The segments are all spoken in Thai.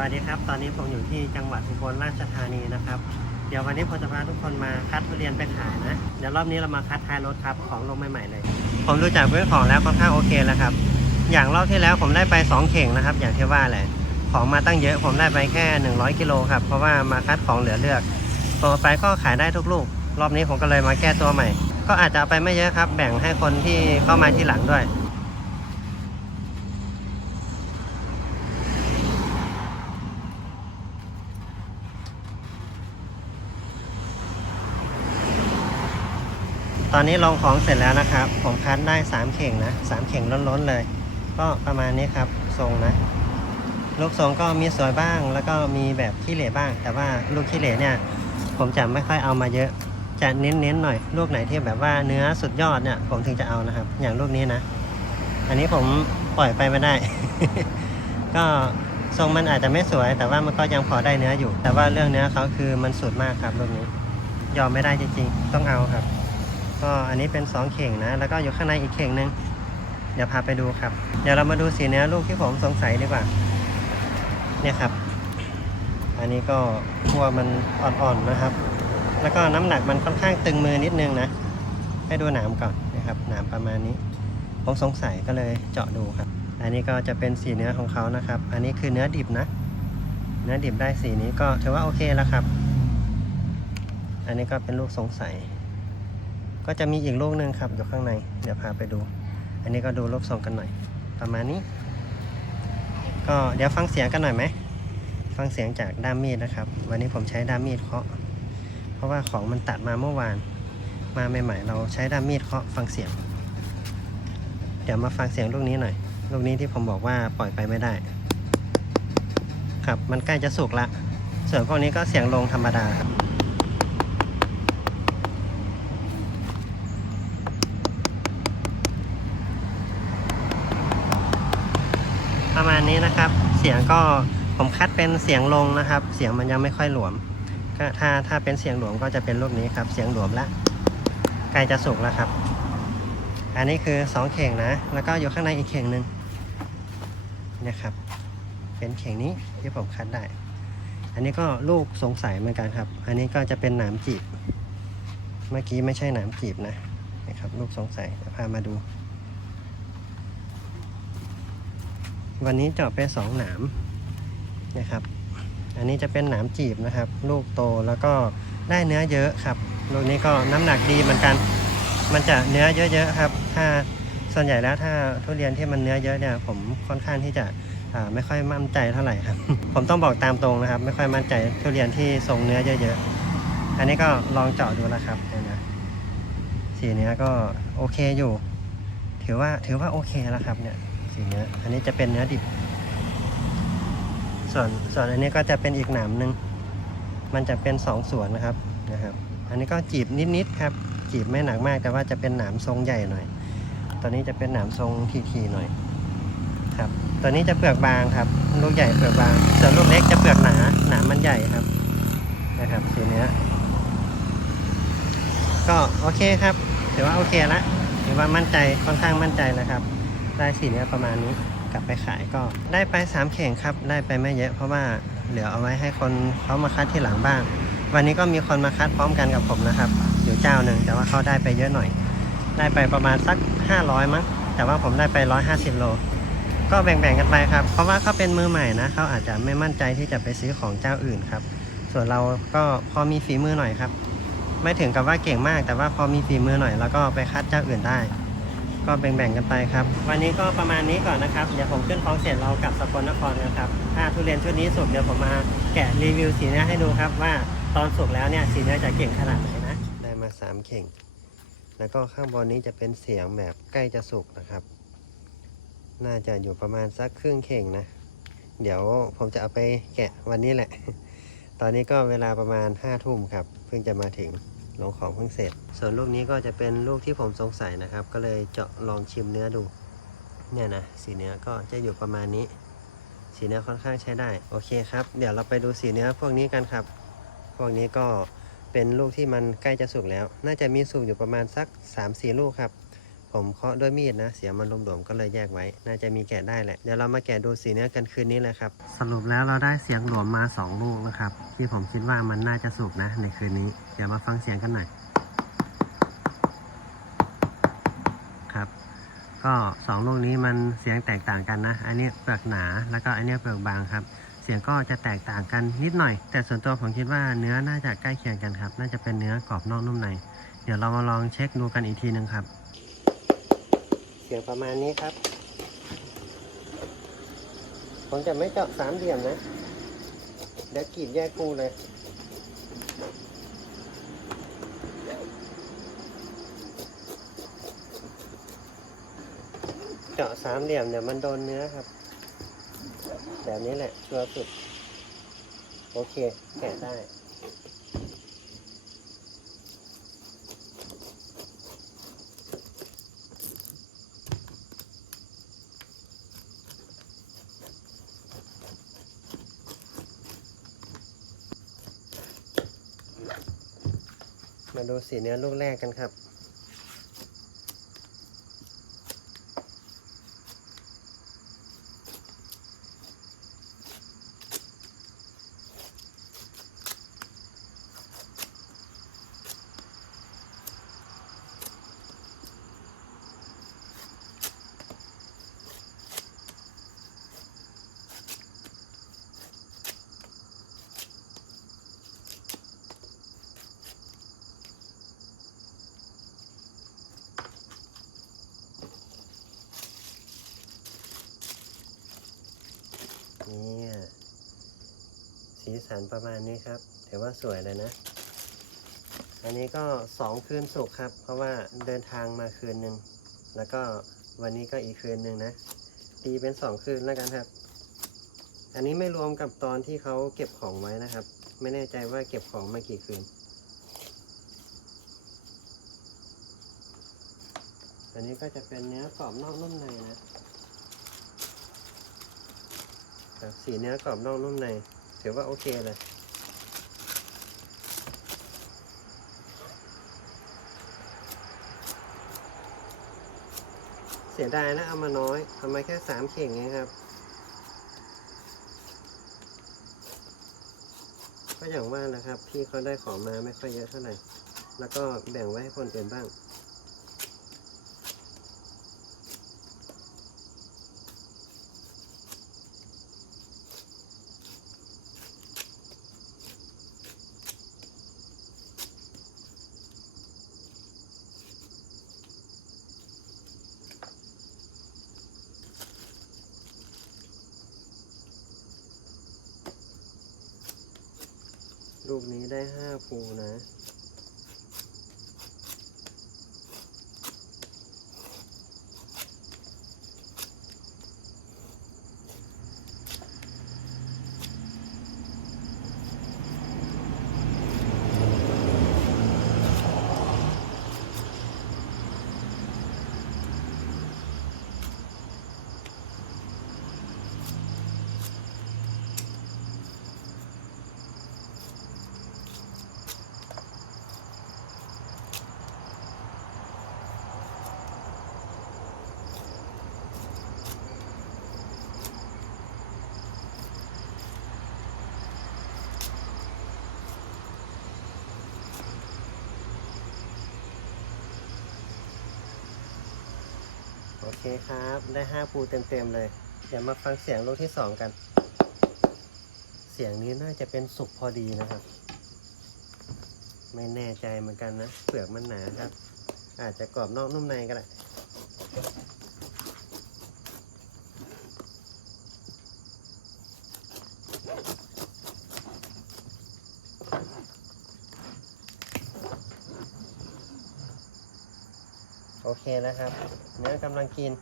วัสดีครับ ตอนนี้ผมอยู่ที่จังหวัดอุบลราชธานีนะครับ เดี๋ยววันนี้ผมจะพาทุกคนมาคัดทุเรียนไปขายนะ เดี๋ยวรอบนี้เรามาคัดท้ายรถครับของลงใหม่ๆเลย ผมดูจากพื้นของแล้วค่อนข้างโอเคแล้วครับ อย่างรอบที่แล้วผมได้ไป 2 เข่งนะครับ อย่างที่ว่าแหละ ของมาตั้งเยอะผมได้ไปแค่ 100 กิโลครับ เพราะว่ามาคัดของเหลือเลือก ต่อไปก็ขายได้ทุกลูก รอบนี้ผมก็เลยมาแก้ตัวใหม่ ก็อาจจะไปไม่เยอะครับ แบ่งให้คนที่เข้ามาที่หลังด้วย ต อนนี้ลงของเสร็จแล้วนะครับ ผมคัดได้ 3 เข่งนะสามเข่งล้นๆเลย ก็ประมาณนี้ครับทรงนะ ลูกทรงก็มีสวยบ้าง แล้วก็มีแบบขี้เหร่บ้าง แต่ว่าลูกขี้เหร่เนี่ย ผมจะไม่ค่อยเอามาเยอะ จะเน้นๆหน่อย ลูกไหนที่แบบว่าเนื้อสุดยอดเนี่ยผมถึงจะเอานะครับ อย่างลูกนี้นะ อันนี้ผมปล่อยไปไม่ได้ ก็ทรงมันอาจจะไม่สวย แต่ว่ามันก็ยังพอได้เนื้ออยู่ แต่ว่าเรื่องเนื้อเขาคือมันสุดมากครับลูกนี้ ยอมไม่ได้จริงๆ ต้องเอาครับ ก็อันนี้เป็น 2 เข่งนะ แล้วก็อยู่ข้างในอีกเข่งหนึงเดี๋ยวพาไปดูครับ เดี๋ยวเรามาดูสีเนื้อลูกที่ผมสงสัยดีกว่า เนี่ยครับ อันนี้ก็ขั้วมันอ่อนๆนะครับ แล้วก็น้ำหนักมันค่อนข้างตึงมือนิดนึงนะ ให้ดูหนามก่อนนะครับหนามประมาณนี้ ผมสงสัยก็เลยเจาะดูครับ อันนี้ก็จะเป็นสีเนื้อของเขานะครับ อันนี้คือเนื้อดิบนะ เนื้อดิบได้สีนี้ก็ถือว่าโอเคแล้วครับ อันนี้ก็เป็นลูกสงสัย ก็จะมีอีกลูกหนึ่งครับอยู่ข้างใน เดี๋ยวพาไปดู อันนี้ก็ดูรูปทรงกันหน่อย ประมาณนี้ ก็เดี๋ยวฟังเสียงกันหน่อยไหม ฟังเสียงจากด้ามมีดนะครับ วันนี้ผมใช้ด้ามมีดเคาะ เพราะว่าของมันตัดมาเมื่อวาน มาใหม่ๆ เราใช้ด้ามมีดเคาะฟังเสียง เดี๋ยวมาฟังเสียงลูกนี้หน่อย ลูกนี้ที่ผมบอกว่าปล่อยไปไม่ได้ ครับ มันใกล้จะสุกละ ส่วนพวกนี้ก็เสียงลงธรรมดาครับ ประมาณนี้นะครับ เสียงก็ผมคัดเป็นเสียงลงนะครับ เสียงมันยังไม่ค่อยหลวมก็ถ้าถ้าเป็นเสียงหลวมก็จะเป็นรูปนี้ครับ เสียงหลวมละใกล้จะสุกแล้วครับ อันนี้คือสองเข่งนะ แล้วก็อยู่ข้างในอีกเข่งหนึ่งนะครับ เป็นเข่งนี้ที่ผมคัดได้ อันนี้ก็ลูกสงสัยเหมือนกันครับ อันนี้ก็จะเป็นหนามจีบ เมื่อกี้ไม่ใช่หนามจีบนะนะครับ ลูกสงสัยเดี๋ยวพามาดู วันนี้เจาะไปสองหนามนะครับ อันนี้จะเป็นหนามจีบนะครับ ลูกโตแล้วก็ได้เนื้อเยอะครับลูกนี้ก็น้ำหนักดีเหมือนกัน มันจะเนื้อเยอะๆครับ ถ้าส่วนใหญ่แล้วถ้าทุเรียนที่มันเนื้อเยอะเนี่ยผมค่อนข้างที่จะไม่ค่อยมั่นใจเท่าไหร่ครับ ผมต้องบอกตามตรงนะครับ ไม่ค่อยมั่นใจทุเรียนที่ทรงเนื้อเยอะๆ อันนี้ก็ลองเจาะดูแล้วครับเนี่ยนะสีเนื้อก็โอเคอยู่ ถือว่าถือว่าโอเคแล้วครับเนี่ย สีเนื้อ อันนี้จะเป็นเนื้อดิบ ส่วนส่วนอันนี้ก็จะเป็นอีกหนามหนึ่ง มันจะเป็นสองส่วนนะครับนะครับ อันนี้ก็จีบนิดๆครับ จีบไม่หนักมากแต่ว่าจะเป็นหนามทรงใหญ่หน่อยตอนนี้จะเป็นหนามทรงทีๆหน่อยครับ ตัวนี้จะเปลือกบางครับ ลูกใหญ่เปลือกบาง ส่วนลูกเล็กจะเปลือกหนา หนามมันใหญ่ครับ นะครับ สีเนื้อ ก็โอเคครับ ถือว่าโอเคละถือว่ามั่นใจค่อนข้างมั่นใจแล้วครับ ได้สีเนื้อประมาณนี้กลับไปขายก็ ได้ไปสามเข่งครับ ได้ไปไม่เยอะเพราะว่าเหลือเอาไว้ให้คนเขามาคัดที่หลังบ้าง วันนี้ก็มีคนมาคัดพร้อมกันกับผมนะครับ อยู่เจ้าหนึ่งแต่ว่าเขาได้ไปเยอะหน่อย ได้ไปประมาณสัก 500 มั้ง แต่ว่าผมได้ไป 150 โล ก็แบ่งๆกันไปครับ เพราะว่าเขาเป็นมือใหม่นะเขาอาจจะไม่มั่นใจที่จะไปซื้อของเจ้าอื่นครับ ส่วนเราก็พอมีฝีมือหน่อยครับ ไม่ถึงกับว่าเก่งมาก แต่ว่าพอมีฝีมือหน่อยแล้วก็ไปคัดเจ้าอื่นได้ ก็แบ่งๆกันไปครับ วันนี้ก็ประมาณนี้ก่อนนะครับ เดี๋ยวผมขึ้นฟ้องเสร็จเรากลับสกลนครกันครับถ้าทุเรียนชุดนี้สุกเดี๋ยวผมมาแกะรีวิวสีเนื้อให้ดูครับว่าตอนสุกแล้วเนี่ยสีเนื้อจะเก่งขนาดไหนนะ ได้มาสามเข่ง แล้วก็ข้างบนนี้จะเป็นเสียงแบบใกล้จะสุกนะครับ น่าจะอยู่ประมาณสักครึ่งเข่งนะ เดี๋ยวผมจะเอาไปแกะวันนี้แหละ ตอนนี้ก็เวลาประมาณห้าทุ่มครับ เพิ่งจะมาถึง ลงของเพิ่งเสร็จ ส่วนลูกนี้ก็จะเป็นลูกที่ผมสงสัยนะครับ ก็เลยเจาะลองชิมเนื้อดู เนี่ยนะสีเนื้อก็จะอยู่ประมาณนี้ สีเนื้อค่อนข้างใช้ได้ โอเคครับ เดี๋ยวเราไปดูสีเนื้อพวกนี้กันครับ พวกนี้ก็เป็นลูกที่มันใกล้จะสุกแล้ว น่าจะมีสุกอยู่ประมาณสัก 3-4 ลูกครับ ผมเคาะด้วยมีดนะ เสียงมันรวมๆก็เลยแยกไว้ น่าจะมีแกะได้แหละ เดี๋ยวเรามาแกะดูสีเนื้อกันคืนนี้เลยครับ สรุปแล้วเราได้เสียงหลวมมา 2 ลูกนะครับ ที่ผมคิดว่ามันน่าจะสุกนะ ในคืนนี้ เดี๋ยวมาฟังเสียงกันหน่อย ครับ ก็สองลูกนี้มันเสียงแตกต่างกันนะ อันนี้เปลือกหนา แล้วก็อันนี้เปลือกบางครับเสียงก็จะแตกต่างกันนิดหน่อย แต่ส่วนตัวผมคิดว่าเนื้อน่าจะใกล้เคียงกันครับ น่าจะเป็นเนื้อกรอบนอกนุ่มใน เดี๋ยวเรามาลองเช็คดูกันอีกทีหนึ่งครับ เสียงประมาณนี้ครับ ผมจะไม่เจาะสามเหลี่ยมนะ เดี๋ยวกรีดแยกกูเลยเจาะสามเหลี่ยมเดี๋ยวมันโดนเนื้อครับ แบบนี้แหละชัวร์สุด โอเค แกะได้ มาดูสีเนื้อลูกแรกกันครับ เนี่ยีสันประมาณนี้ครับถือว่าสวยเลยนะ อันนี้ก็สองคืนสุกครับ เพราะว่าเดินทางมาคืนหนึ่งแล้วก็วันนี้ก็อีกคืนหนึ่งนะตีเป็นสองคืนแล้วกันครับ อันนี้ไม่รวมกับตอนที่เขาเก็บของไว้นะครับ ไม่แน่ใจว่าเก็บของมากี่คืน อันนี้ก็จะเป็นเนื้อกรอบนอกนุ่มในนะครับสีเนื้อกรอบนอกนุ่มใน ถือว่าโอเคเลยเสียดายนะเอามาน้อยเอามาแค่สามเข่งเองครับ ก็อย่างว่านะครับ พี่เขาได้ของมาไม่ค่อยเยอะเท่าไหร่ แล้วก็แบ่งไว้ให้คนอื่นบ้าง ลูกนี้ได้ห้าภูนะ เคครับ ได้ห้าภูเต็มๆเลย เดี๋ยวมาฟังเสียงลูกที่สองกัน เสียงนี้น่าจะเป็นสุกพอดีนะครับ ไม่แน่ใจเหมือนกันนะ เปลือกมันหนาครับ อาจจะกรอบนอกนุ่มในก็ได้ โอเคแล้วครับ เนื้อกำลังกิน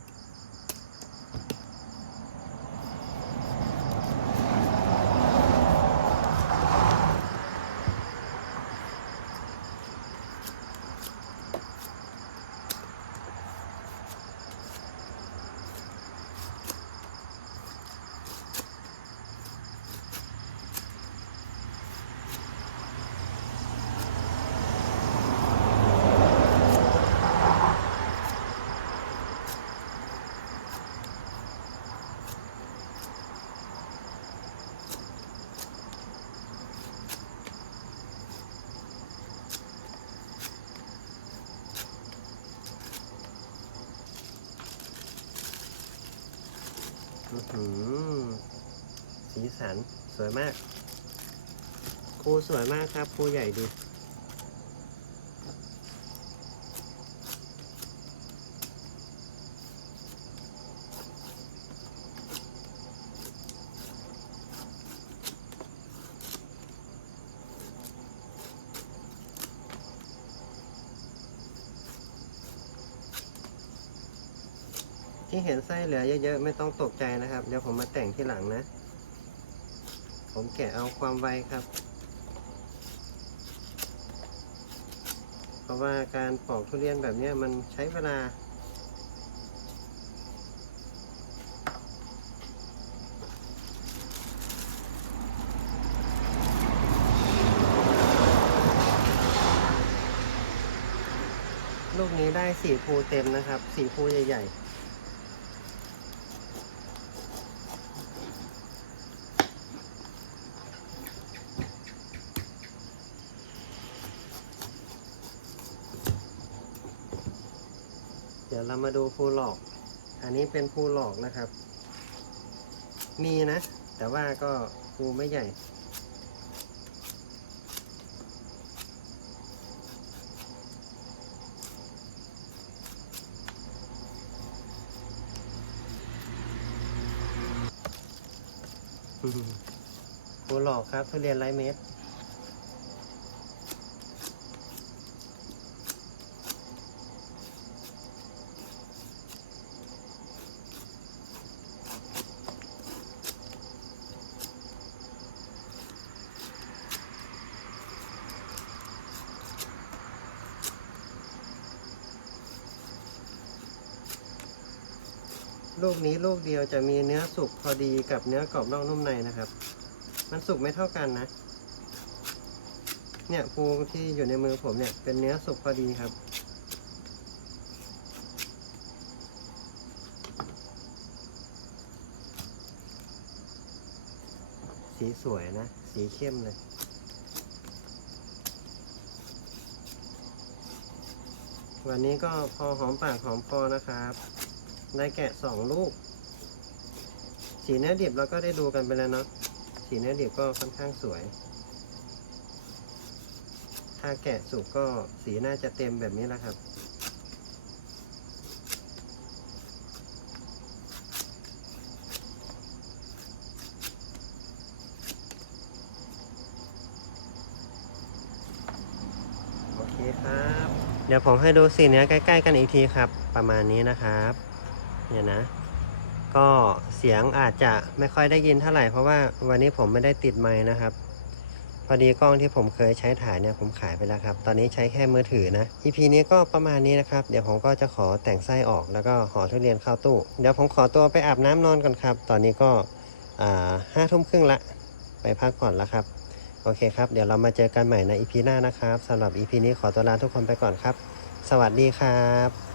สีสันสวยมาก ครูสวยมากครับ ครูใหญ่ดี ที่เห็นไส้เหลือเยอะๆ ไม่ต้องตกใจนะครับ เดี๋ยวผมมาแต่งที่หลังนะ ผมแกะเอาความไวครับ เพราะว่าการปอกทุเรียนแบบนี้มันใช้เวลา ลูกนี้ได้สี่ภูเต็มนะครับ สี่ภูใหญ่ ๆ เรามาดูภูหลอก อันนี้เป็นภูหลอกนะครับ มีนะ แต่ว่าก็ภูไม่ใหญ่ ภูหลอกครับทุเรียนไรเม็ด ลูกนี้ลูกเดียวจะมีเนื้อสุกพอดีกับเนื้อกรอบนอกนุ่มในนะครับ มันสุกไม่เท่ากันนะ เนี่ยภูที่อยู่ในมือผมเนี่ยเป็นเนื้อสุกพอดีครับ สีสวยนะ สีเข้มเลยวันนี้ก็พอหอมปากหอมคอนะครับ ได้แกะสองลูก สีเนื้อดิบเราก็ได้ดูกันไปแล้วเนาะ สีเนื้อดิบก็ค่อนข้างสวย ถ้าแกะสุกก็สีน่าจะเต็มแบบนี้แหละครับโอเคครับ เดี๋ยวผมให้ดูสีเนื้อใกล้ ๆ กันอีกทีครับ ประมาณนี้นะครับ เนี่ยนะ ก็เสียงอาจจะไม่ค่อยได้ยินเท่าไหร่เพราะว่าวันนี้ผมไม่ได้ติดไมค์นะครับ พอดีกล้องที่ผมเคยใช้ถ่ายเนี่ยผมขายไปแล้วครับ ตอนนี้ใช้แค่มือถือนะ EP นี้ก็ประมาณนี้นะครับ เดี๋ยวผมก็จะขอแต่งไส้ออกแล้วก็ห่อทุเรียนเข้าตู้ เดี๋ยวผมขอตัวไปอาบน้ำนอนก่อนครับ ตอนนี้ก็ห้าทุ่มครึ่งละ ไปพักผ่อนแล้วครับ โอเคครับ เดี๋ยวเรามาเจอกันใหม่ใน EP หน้านะครับสำหรับ EP นี้ขอตัวลาทุกคนไปก่อนครับ สวัสดีครับ